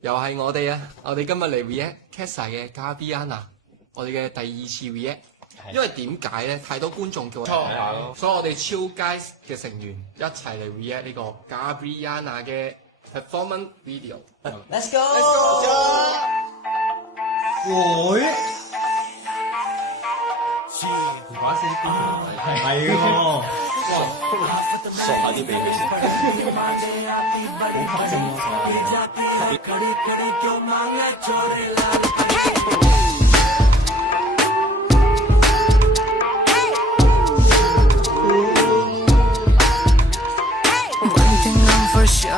又係我哋啊！我哋今日嚟 react Catsa 嘅 Gabriana， 我哋嘅第二次 react。因為點解咧？太多觀眾叫我哋，所以我哋超 guys 嘅成員一齊嚟 react 呢個 Gabriana 嘅 performance video。Let's go！ 會把聲變係喎，索下啲鼻佢先，好黑正喎。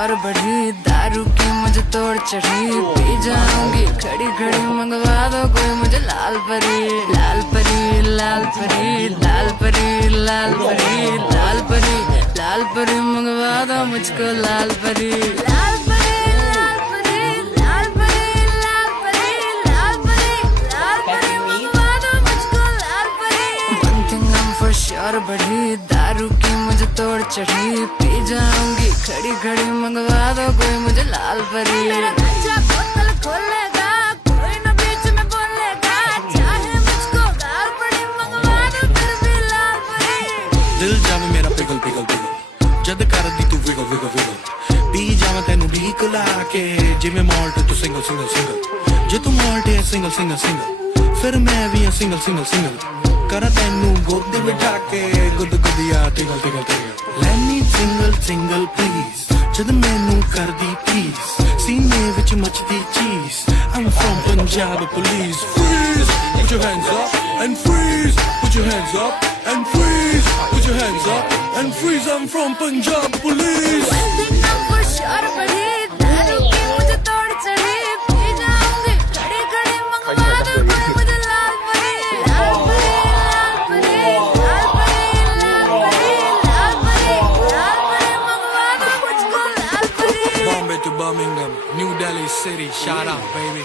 और बढ़ी दारू की मुझे तोड़ चढ़ी पी जाऊंगी खड़ी खड़ी मंगवा दो कोई मुझे लाल परी लाल परी लाल परी लाल परी लाल परी लाल परी लाल परी मंगवा दो मुझको लाल परी लाल परी लाल परी लाल परी लाल परी लाल परी लाल परी मंगवा दो मुझको लाल परी One thing I'm for sure बढ़ी दारू की मुझे तोड़ चढ़ी पी जाऊंगी खड़ी खड़ी मंगवा दो कोई मुझे लाल परी मेरा गंजा बोतल खोलेगा कोई न बीच में बोलेगा चाहे मुझको लाल परी मंगवा दो फिर भी लाल परी दिल जावे मेरा पिघल पिघल पिघल जद कर दी तू विगल विगल विगल पी जावा तेनू ढीक ला के जिवें मॉल्ट तू सिंगल सिंगल सिंगल जे तू मॉल्ट है सिंगल सिंगल सिंगल फिर मैं भी है सिंगल सिंगल सिंगल करा तेनू गोद बिठा के गुद गुदिया टिगल टिगल टिगल let me single single please जद मैनू कर दी प्लीज सीने विच मचदी चीज I'm from Punjab police freeze put your hands up and freeze put your hands up and freeze put your hands up and freeze I'm from Punjab police One thing I'm for sure बढ़ी दारू की मुझे तोड़ चढ़ी P जाऊंगी खड़ी खड़ी मंगवा दो कोई मुझे लाल परी लाल परी लाल परी लाल परी लाल परी लाल परी लाल परी मंगवा दो मुझको लाल परी Bombay to Birmingham New Delhi City shout out baby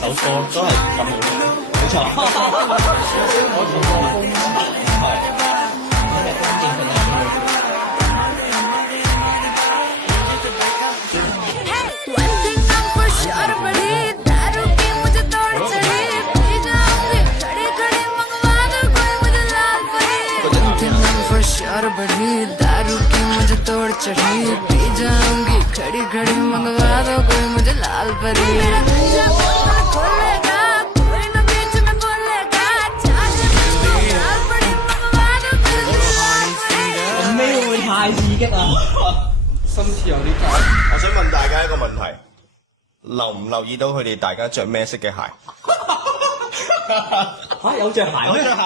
首歌都係咁好，冇錯。One thing I'm for sure बढ़ी दारू की मुझे तोड़ चढ़ी पी जाऊंगी खड़ी खड़ी मंगवा दो कोई मुझे लाल परी One thing I'm for sure बढ़ी दारू की मुझे तोड़ चढ़ी पी जाऊंगी खड़ी खड़ी मंगवा दो कोई मुझे लाल परी मेरा गंजा बोतल खोलेगा कोई न बीच में बोलेगा चाहे मुझको लाल परी मंगवा दो फिर भी लाल परी咩會太刺激啊？心似有啲緊。我想問大家一個問題，留唔留意到佢哋大家着咩色嘅鞋？嚇有隻鞋咩？有着鞋。